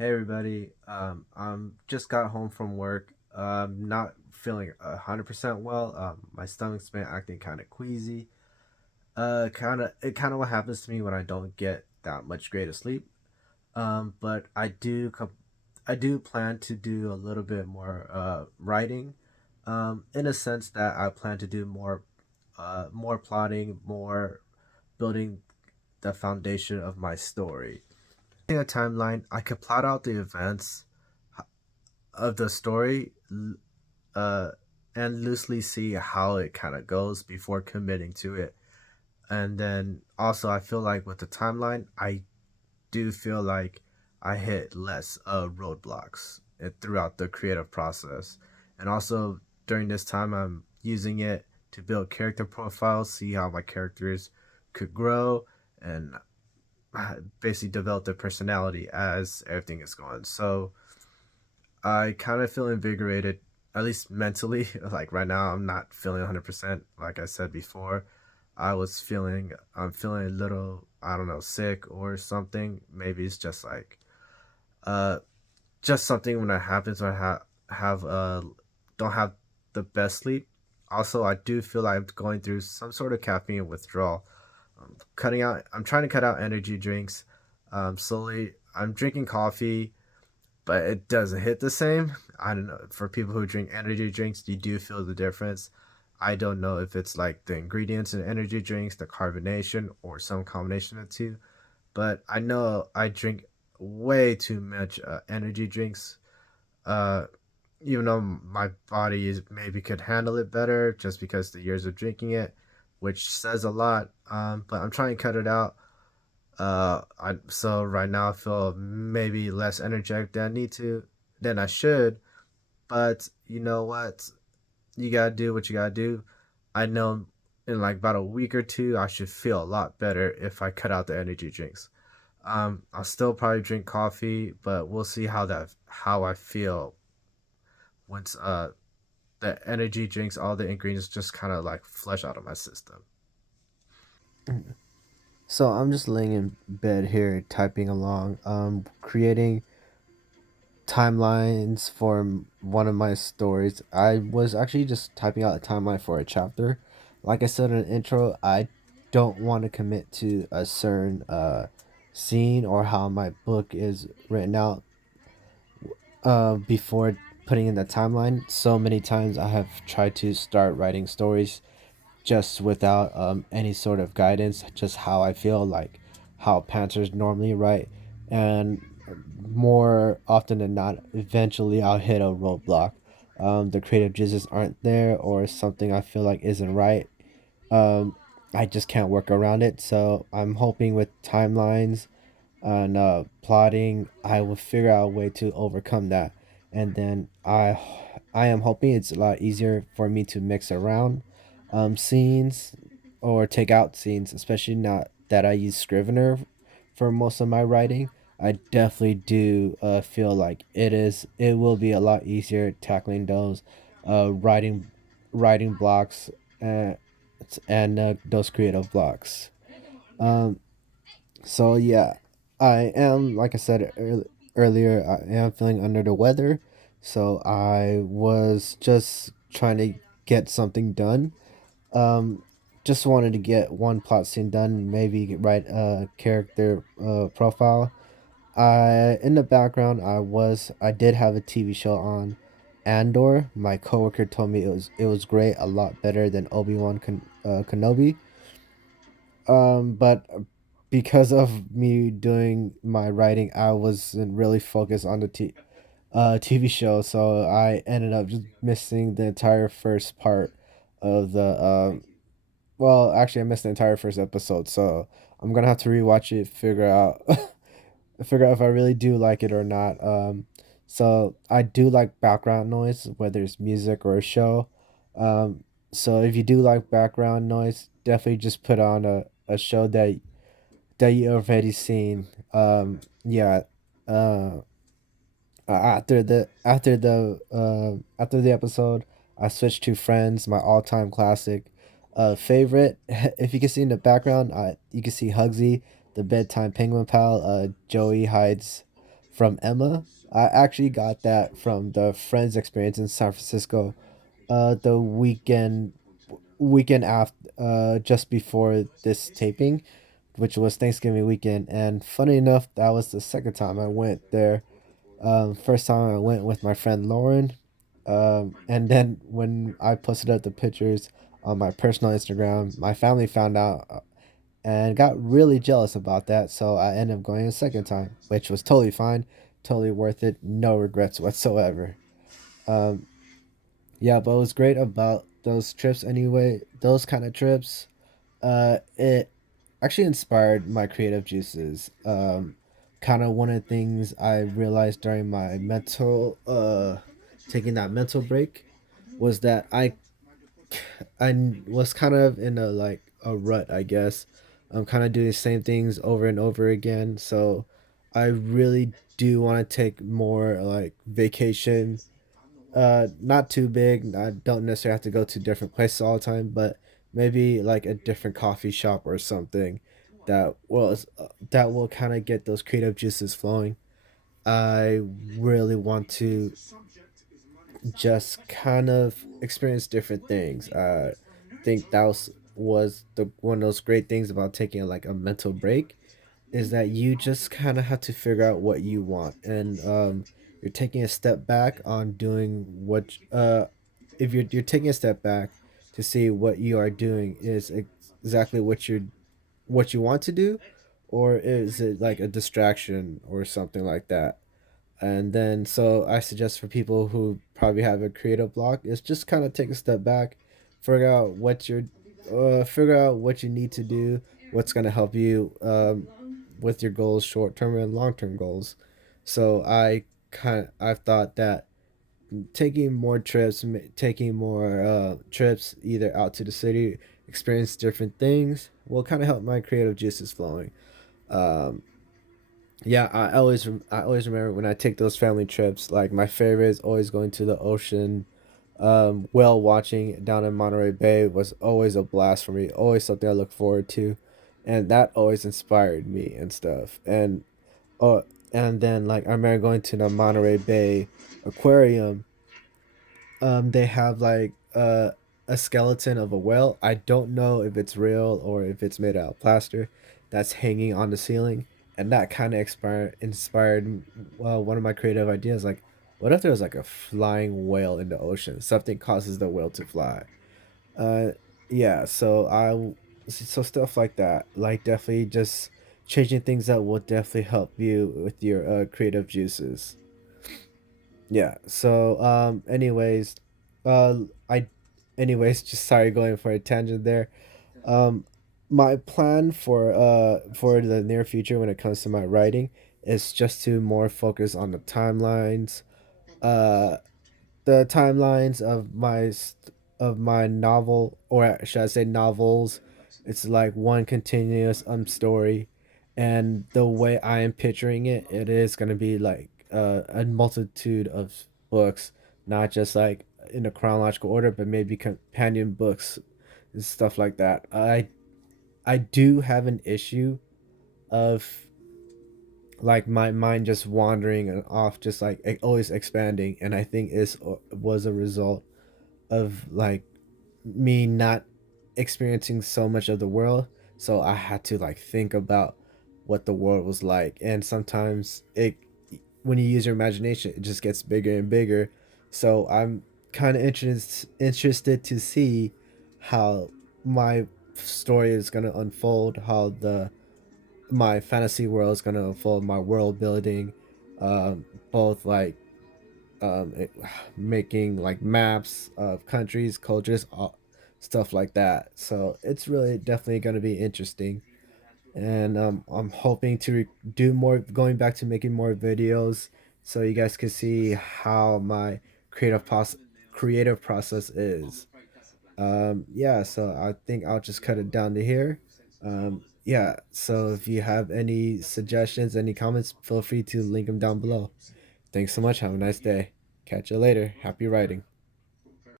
Hey everybody, I'm just got home from work. Not feeling 100% well. My stomach's been acting kind of queasy. Kind of what happens to me when I don't get that much great of sleep. But I do plan to do a little bit more writing. In a sense that I plan to do more plotting, more building the foundation of my story. A timeline, I could plot out the events of the story, uh, and loosely see how it kind of goes before committing to it. And then also, I feel like with the timeline, I do feel like I hit less roadblocks throughout the creative process. And also, during this time, I'm using it to build character profiles, see how my characters could grow, and basically develop their personality as everything is going. So, I kind of feel invigorated, at least mentally. Like right now, I'm not feeling 100%. Like I said before, I'm feeling a little, I don't know, sick or something. Maybe it's uh, just something when that happens when I don't have the best sleep. Also, I do feel like I'm going through some sort of caffeine withdrawal. I'm trying to cut out energy drinks. Slowly, I'm drinking coffee but it doesn't hit the same. I don't know. For people who drink energy drinks, you do feel the difference. I don't know if it's like the ingredients in energy drinks, the carbonation, or some combination of the two. But I know I drink way too much energy drinks. Uh, Even though my body is maybe could handle it better just because the years of drinking it, which says a lot. But I'm trying to cut it out. So right now I feel maybe less energetic than I should. But you know what? You gotta do what you gotta do. I know in like about a week or two, I should feel a lot better if I cut out the energy drinks. I'll still probably drink coffee, but we'll see how I feel once the energy drinks, all the ingredients just kind of like flush out of my system. So I'm just laying in bed here, typing along, creating timelines for one of my stories. I was actually just typing out a timeline for a chapter. Like I said in the intro, I don't want to commit to a certain scene or how my book is written out before putting in the timeline. So many times I have tried to start writing stories just without any sort of guidance, just how I feel, like how Panthers normally write. And more often than not, eventually I'll hit a roadblock. The creative juices aren't there, or something I feel like isn't right. Um, I just can't work around it. So I'm hoping with timelines and plotting, I will figure out a way to overcome that. And then I am hoping it's a lot easier for me to mix around scenes or take out scenes, especially not that I use Scrivener for most of my writing. I definitely do feel like it will be a lot easier tackling those uh, writing writing blocks uh, and those creative blocks. Um, so yeah, I am, like I said earlier, I am feeling under the weather. So I was just trying to get something done. Um, just wanted to get one plot scene done, maybe write a character profile. I In the background, I did have a TV show on Andor. My coworker told me it was great, a lot better than Kenobi. But because of me doing my writing, I wasn't really focused on the TV show, so I ended up just missing the entire first part of the. Well, actually, I missed the entire first episode, so I'm gonna have to rewatch it, figure out figure out if I really do like it or not. So I do like background noise, whether it's music or a show. Um, so if you do like background noise, definitely just put on a show that you already seen. Yeah. Uh, after the episode, I switched to Friends, my all time classic, favorite. If you can see in the background, you can see Hugsy, the bedtime penguin pal. Joey hides from Emma. I actually got that from the Friends experience in San Francisco. The weekend after, just before this taping, which was Thanksgiving weekend. And funny enough, that was the second time I went there. First time I went with my friend Lauren. And then when I posted up the pictures on my personal Instagram, my family found out and got really jealous about that. So I ended up going a second time, which was totally fine, totally worth it, no regrets whatsoever. Um, yeah, but it was great about those trips anyway. Those kind of trips, it actually inspired my creative juices. Kind of one of the things I realized during my taking that mental break was that I was kind of in a like a rut, I guess. I'm kind of doing the same things over and over again. So I really do want to take more like vacation. Not too big. I don't necessarily have to go to different places all the time, but maybe like a different coffee shop or something that will kind of get those creative juices flowing. I really want to just kind of experience different things. Think that was the one of those great things about taking like a mental break is that you just kind of have to figure out what you want, and you're taking a step back on doing what if you're taking a step back to see what you are doing is exactly what you want to do, or is it like a distraction or something like that. And then, so I suggest for people who probably have a creative block is just kind of take a step back, figure out figure out what you need to do, what's going to help you with your goals, short term and long term goals. So I've thought that taking more trips either out to the city, experience different things, will kind of help my creative juices flowing. Um, yeah, I always remember when I take those family trips. Like my favorite is always going to the ocean. Whale watching down in Monterey Bay was always a blast for me. Always something I look forward to, and that always inspired me and stuff. Uh, and then like I remember going to the Monterey Bay Aquarium. They have like a skeleton of a whale. I don't know if it's real or if it's made out of plaster that's hanging on the ceiling. And that kind of inspired one of my creative ideas. Like, what if there was like a flying whale in the ocean? Something causes the whale to fly. Uh, yeah. So stuff like that. Like, definitely just changing things that will definitely help you with your creative juices. Yeah. So, uh, I, just sorry going for a tangent there. Um, my plan for the near future when it comes to my writing is just to more focus on uh, the timelines of of my novel, or should I say novels. It's like one continuous story, and the way I am picturing it, it is gonna be like a multitude of books, not just like in a chronological order, but maybe companion books and stuff like that. I do have an issue of like my mind just wandering and off, just like always expanding, and I think this was a result of like me not experiencing so much of the world. So I had to like think about what the world was like, and sometimes it when you use your imagination, it just gets bigger and bigger. So I'm kind of interested to see how my story is going to the my fantasy world is going to unfold, my world building, both like making like maps of countries, cultures, stuff like that. So it's really definitely going to be interesting, and I'm hoping to do more, going back to making more videos, so you guys can see how my creative process creative process is. Yeah, so I think I'll just cut it down to here. Yeah, so if you have any suggestions, any comments, feel free to link them down below. Thanks so much. Have a nice day. Catch you later. Happy writing.